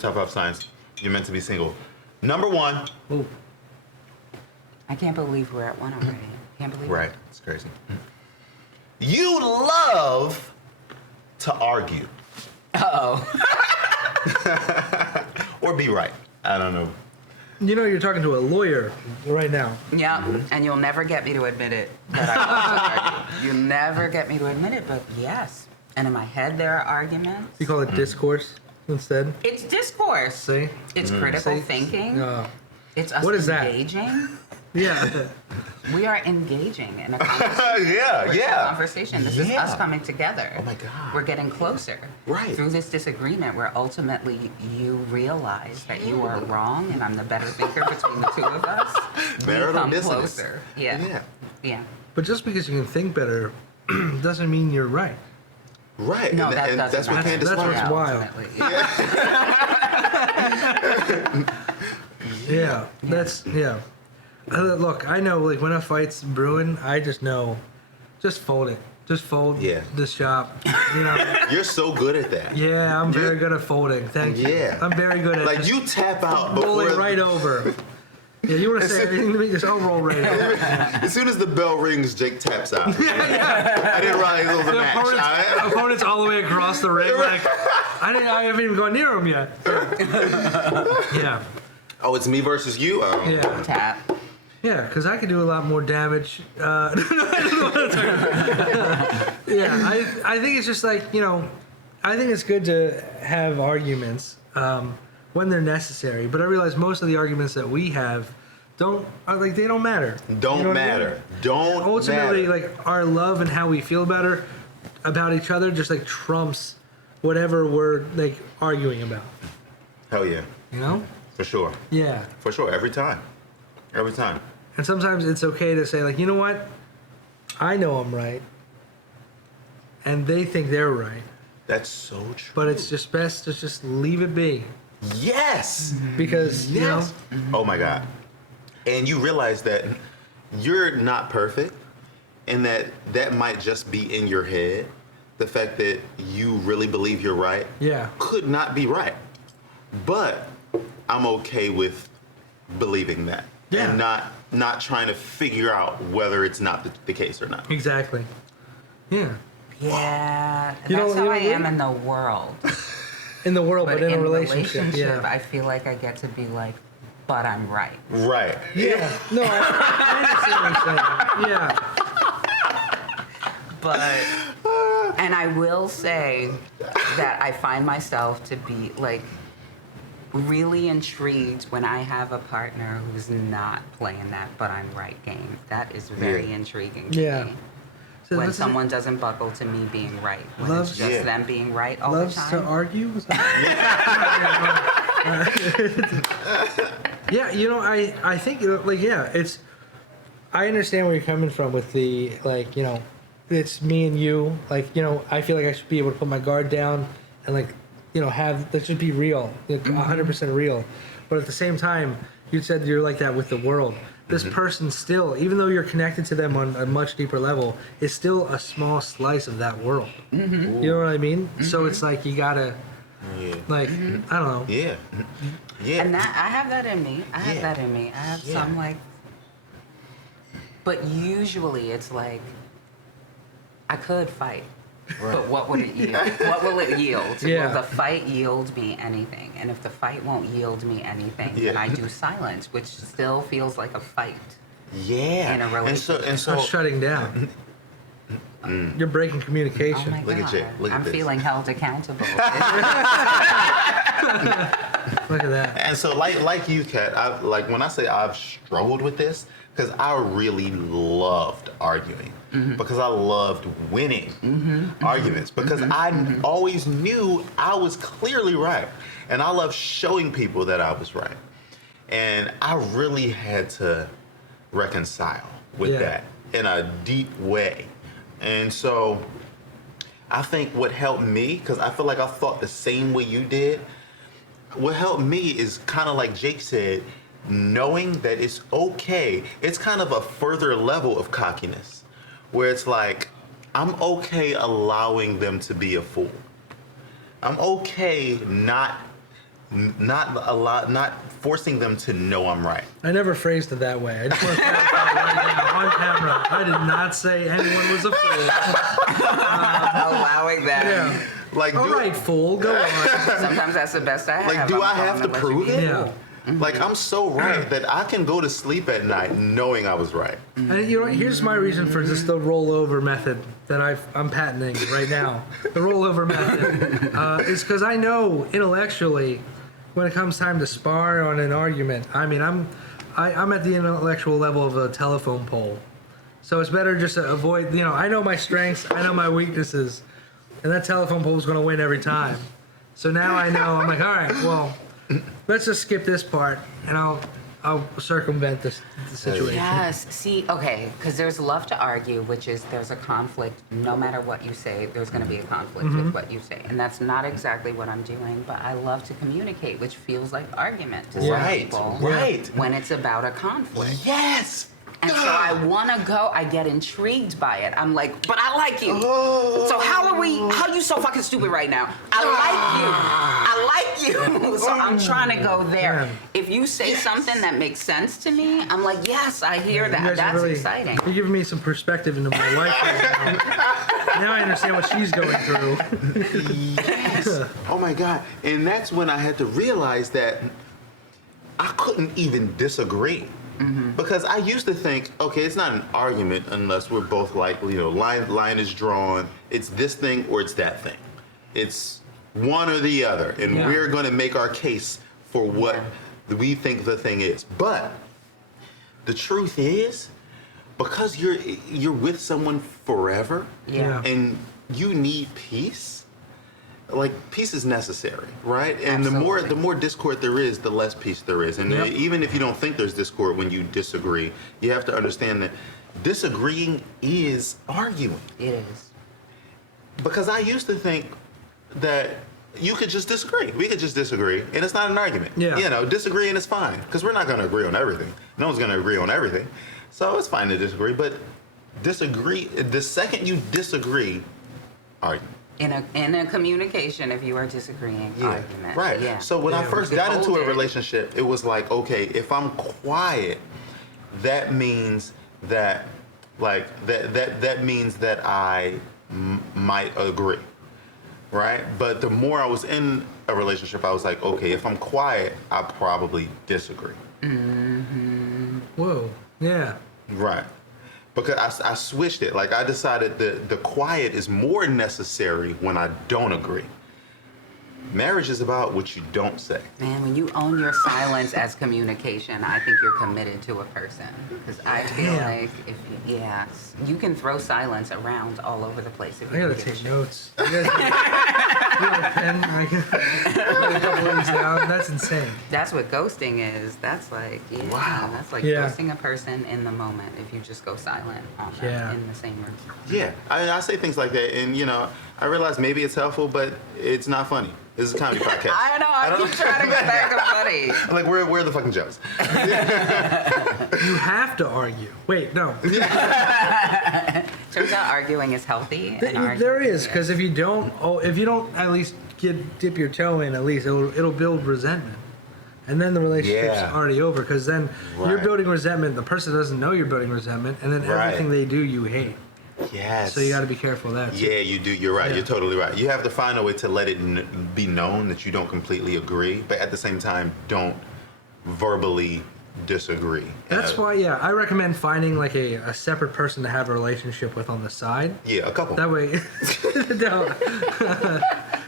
top 5 signs you're meant to be single. Number 1. Ooh. I can't believe we're at 1 already. Can't believe Right. It's crazy. You love to argue. Uh-oh. Or be right. I don't know. You know, you're talking to a lawyer right now. Yeah, and you'll never get me to admit it. That I love to argue. You'll never get me to admit it, but yes. And in my head, there are arguments. You call it discourse instead? It's discourse. See? It's critical See? thinking. It's us What is that? engaging. Yeah. We are engaging in a conversation. Yeah. Conversation. This is us coming together. Oh my God. We're getting closer. Right. Through this disagreement where ultimately you realize that you are wrong and I'm the better thinker between the two of us. Marital we come dissonance. closer. Yeah. But just because you can think better doesn't mean you're right. Right. No, and, that and doesn't that's what matter. Candace That's learned. what's wild. Ultimately. Yeah. That's, yeah. Look, I know, like, when a fight's brewing, I just know, just fold it. Just fold the shop, you know. You're so good at that. Yeah, I'm very good at folding. Thank you. Yeah. I'm very good at Like, you tap out roll before... it right over. Yeah, you want to say anything to me? Just roll right over. As soon as the bell rings, Jake taps out. I didn't realize it was a match. Opponent's all the way across the ring. Like, I haven't even gone near him yet. Yeah. Oh, it's me versus you? Yeah. Tap. Yeah, because I could do a lot more damage. Yeah, I think it's just like, you know, I think it's good to have arguments when they're necessary. But I realize most of the arguments that we have they don't matter. Don't You know what I matter. mean? Don't Ultimately, matter. like, our love and how we feel about each other just like trumps whatever we're like arguing about. Hell yeah. You know? For sure. Yeah. For sure. Every time. Every time. And sometimes it's okay to say, like, you know what? I know I'm right. And they think they're right. That's so true. But it's just best to just leave it be. Yes! Because, you know, Yes! Oh my God. And you realize that you're not perfect and that might just be in your head. The fact that you really believe you're right could not be right. But I'm okay with believing that. Yeah. And not trying to figure out whether it's not the case or not. Exactly. Yeah. Yeah. You know- That's you how know I what I am mean? in the world. In the world, but in a relationship. Yeah. I feel like I get to be like, but I'm right. Right. Yeah. No, I understand what you're saying. Yeah. But, and I will say that I find myself to be like really intrigued when I have a partner who's not playing that but I'm right game. That is very intriguing to me. So When this is- someone doesn't buckle to me being right. When Loves- it's just Yeah. them being right all loves the to time. argue. Yeah, you know, I think, like, yeah, it's, I understand where you're coming from with the, like, you know, it's me and you, like, you know, I feel like I should be able to put my guard down and, like, you know, that should be real, like, 100% real. But at the same time, you said you're like that with the world. This person still, even though you're connected to them on a much deeper level, is still a small slice of that world. You know what I mean? So it's like you gotta, like, I don't know. Yeah. Yeah. And that I have that in me. I have that in me. I have some like, but usually it's like I could fight, but what would it yield? What will it yield? Yeah. Will the fight yield me anything? And if the fight won't yield me anything, then I do silence, which still feels like a fight. Yeah. In a relationship. And so Not shutting down. You're breaking Oh communication. my Look at God. Jay. Look at I'm this. feeling held accountable. Look at that. And so, like you, Kat, like when I say I've struggled with this, because I really loved arguing, because I loved winning arguments, because I always knew I was clearly right, and I loved showing people that I was right, and I really had to reconcile with that in a deep way, and so I think what helped me, because I feel like I thought the same way you did. What helped me is kind of like Jake said, knowing that it's okay. It's kind of a further level of cockiness where it's like, I'm okay allowing them to be a fool. I'm okay not not forcing them to know I'm right. I never phrased it that way. I just want to clarify right now on camera. I did not say anyone was a fool. Allowing that. Yeah. Like, All right, fool. Go on. Sometimes that's the best I have. like, do I'm I have to calling prove let you it? be. Yeah. Like, I'm so right that I can go to sleep at night knowing I was right. And you know, here's my reason for just the rollover method that I'm patenting right now. The rollover method is because I know intellectually, when it comes time to spar on an argument, I mean, I'm at the intellectual level of a telephone pole, so it's better just to avoid. You know, I know my strengths, I know my weaknesses, and that telephone pole is going to win every time. So now I know. I'm like, all right, well, let's just skip this part, and I'll circumvent the situation. Yes. See, okay, because there's love to argue, which is there's a conflict. No matter what you say, there's going to be a conflict with what you say, and that's not exactly what I'm doing. But I love to communicate, which feels like argument to some Right, people. right. When it's about a conflict. Yes. And so I want to go. I get intrigued by it. I'm like, but I like you. Oh. So how you so fucking stupid right now? I like you. So I'm trying to go there. Man. If you say something that makes sense to me, I'm like, yes, I hear You that. guys are That's really- exciting. You're giving me some perspective into my life right now. Now I understand what she's going through. Yes. Oh my God. And that's when I had to realize that I couldn't even disagree. Because I used to think, okay, it's not an argument unless we're both like, you know, line is drawn. It's this thing or it's that thing. It's one or the other. And Yeah. we're going to make our case for what we think the thing is. But the truth is, because you're with someone forever Yeah. and you need peace, like peace is necessary, right? And the Absolutely. more discord there is, the less peace there is. And Yep. even if you don't think there's discord when you disagree, you have to understand that disagreeing is arguing. It is. Because I used to think that you could just disagree. We could just disagree, and it's not an argument. Yeah. You know, disagreeing is fine because we're not going to agree on everything. No one's going to agree on everything, so it's fine to disagree. But disagree the second you disagree, argue. In a communication, if you are disagreeing, argument. Right. Yeah. So when I Yeah, first we got hold into a it. relationship, it was like, okay, if I'm quiet, that means that, like, that means that I might agree, right? But the more I was in a relationship, I was like, okay, if I'm quiet, I probably disagree. Whoa. Yeah. Right. Because I switched it. Like I decided that the quiet is more necessary when I don't agree. Marriage is about what you don't say. Man, when you own your silence as communication, I think you're committed to a person. Because I feel Damn. like you can throw silence around all over the place if I you gotta give a take shit. notes. You guys have a pen? I can write a couple of these down. That's insane. That's what ghosting is. That's like, Wow. that's like Yeah. ghosting a person in the moment if you just go silent on them Yeah. in the same room. Yeah, I say things like that, and you know, I realize maybe it's helpful, but it's not funny. This is a comedy podcast. I know, I keep trying to get back up, buddy. I'm like, where are the fucking jokes? You have to argue. Wait, no. Turns out arguing is healthy. And arguing There is, because if you don't at least dip your toe in, at least it'll build resentment, and then the relationship's Yeah. already over. Because then you're Right. building resentment. The person doesn't know you're building resentment, and then Right. everything they do you hate. Yes. So you got to be careful of that. too. Yeah, you do. You're right. Yeah. You're totally right. You have to find a way to let it be known that you don't completely agree, but at the same time, don't verbally disagree. That's why, yeah, I recommend finding like a separate person to have a relationship with on the side. Yeah, a couple. That way, no.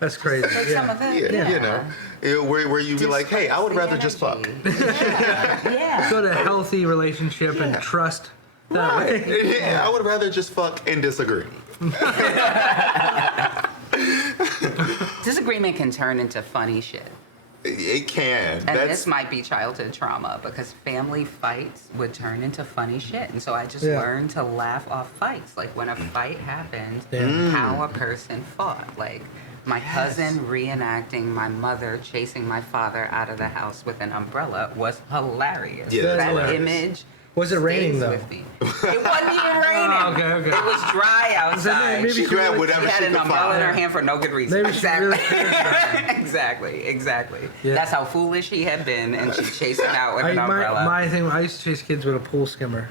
That's crazy. Take some of Yeah. it. Yeah, you know, where you be like, hey, I would rather just fuck. Yeah. Build a healthy relationship and trust that way. Yeah, I would rather just fuck and disagree. Disagreement can turn into funny shit. It can. And this might be childhood trauma because family fights would turn into funny shit. And so I just Yeah. learned to laugh off fights. Like when a fight happened, Damn. how a person fought. Like my cousin reenacting my mother chasing my father out of the house with an umbrella was hilarious. Yeah, that's that hilarious. image Was it raining, though? Swiftie. It wasn't even raining. Oh, okay. It was dry outside. Maybe She grabbed whatever She had she an could umbrella in her find. hand for no good reason. Maybe she really Exactly. Yeah. That's how foolish he had been, and she chased him out with an umbrella. My thing, I used to chase kids with a pool skimmer.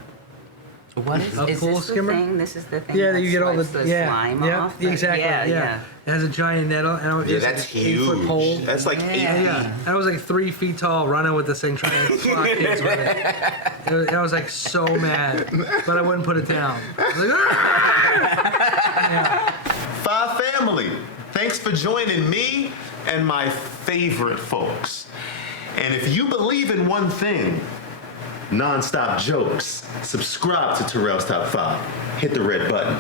What is A this pool the skimmer? thing? This is the thing. Yeah, that you get all the swipes yeah, slime yeah, off. exactly. Yeah, it has a giant nettle, and Yeah, it's like that's an 8-foot pole. huge. That's like 8 feet. Yeah, I was like 3 feet tall, running with this thing, trying to clock kids with it. I was like so mad, but I wouldn't put it down. I was like, Five family, thanks for joining me and my favorite folks. And if you believe in one thing, non-stop jokes, subscribe to Terrell's Top 5. Hit the red button.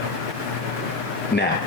Now.